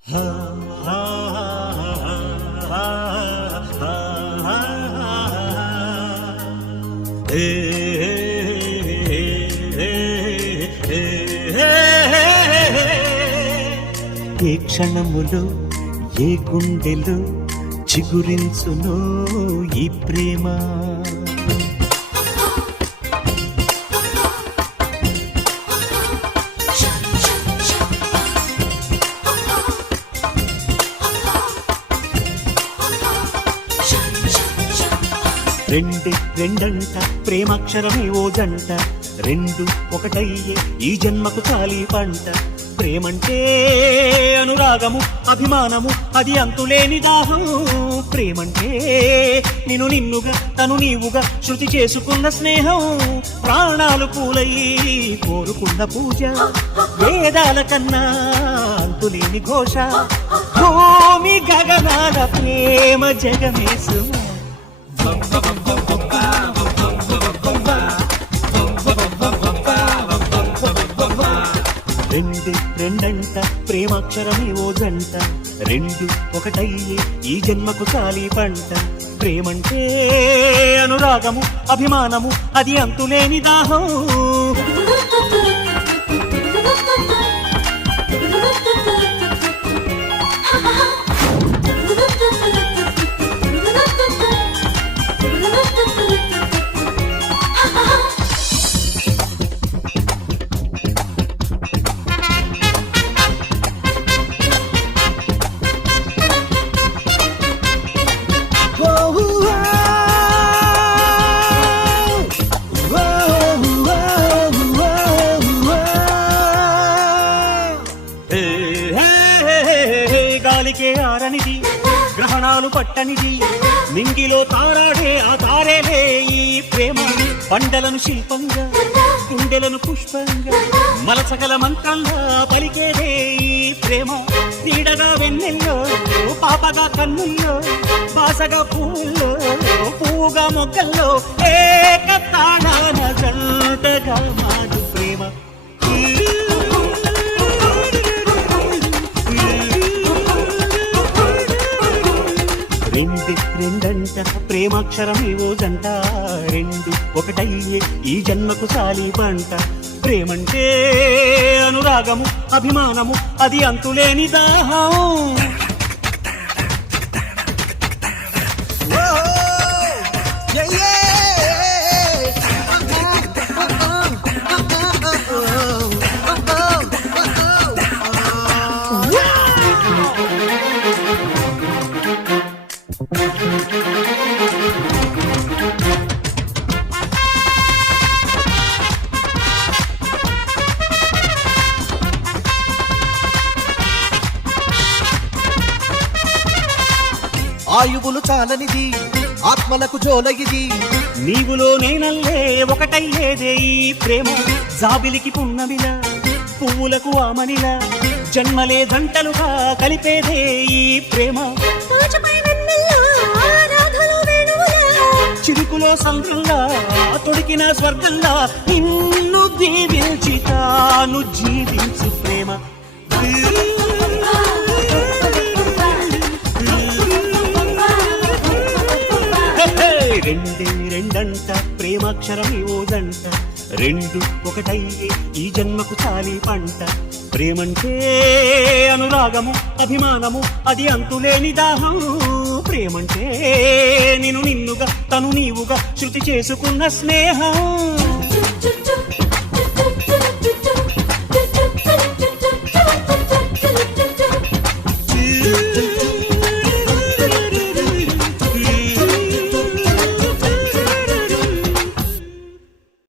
ఏ క్షణములో ఏ గుండెలో చిగురించునో ఈ ప్రేమ. రెండంట ప్రేమాక్షరమే ఓ జంట, రెండు ఒకటయ్యే ఈ జన్మకు చాలి పంట. ప్రేమంటే అనురాగము అభిమానము అది అంతులేని దాహం. ప్రేమంటే నిన్ను నిన్నుగా తను నీవుగా శృతి చేసుకున్న స్నేహం. ప్రాణాలు పూలై కోరుకున్న పూజ, వేదాల కన్నా అంతులేని ఘోష. భూమి గగనాల ప్రేమ జగమేసు. రెండంట ప్రేమాక్షరమే ఓ జంట, రెండు ఒకటయ్యే ఈ జన్మకు చాలి పంట. ప్రేమంటే అనురాగము అభిమానము అది అంతులేని దాహం. గాలికే ఆరనిది గ్రహణాలు పట్టనిది, నింగిలో తారాడే ఆ తారేలే ఈ ప్రేమ. పండలను శిల్పంగా గుండెలను పుష్పంగా మలసగల మంత్రంగా పలికేదే ఈ ప్రేమ. నీడగా వెన్నెల్లో పాపగా కన్నుల్లో బాసగా పువ్వుల్లో పువ్వుగా మొగ్గల్లో ఏకతాళాన జంటగా మారు ప్రేమ. రెండంట ప్రేమాక్షరమే ఓ జంట, రెండు ఒకటయ్యే ఈ జన్మకు చాలి పంట. ప్రేమంటే అనురాగము అభిమానము అది అంతులేని దాహం. ఆయువులు చాలనిది ఆత్మలకు జోలగిది, నీవులో నేనల్లే ఒకటయ్యేదే ఈ ప్రేమ. జాబిలికి పున్నమిలా పువ్వులకు ఆమనిలా జన్మలే దంటలుగా కలిపేదే ఈ ప్రేమ. చిరుకులో సంద్రంగా తొడికిన స్వర్గంగా నిన్ను దీవించి తాను జీవించు ప్రేమ. రెండంట ప్రేమాక్షరమే ఓ జంట, రెండు ఒకటయ్యే ఈ జన్మకు చాలి పంట. ప్రేమంటే అనురాగము అభిమానము అది అంతులేని దాహం. ప్రేమంటే నిన్ను నిన్నుగా తను నీవుగా శృతి చేసుకున్న స్నేహం.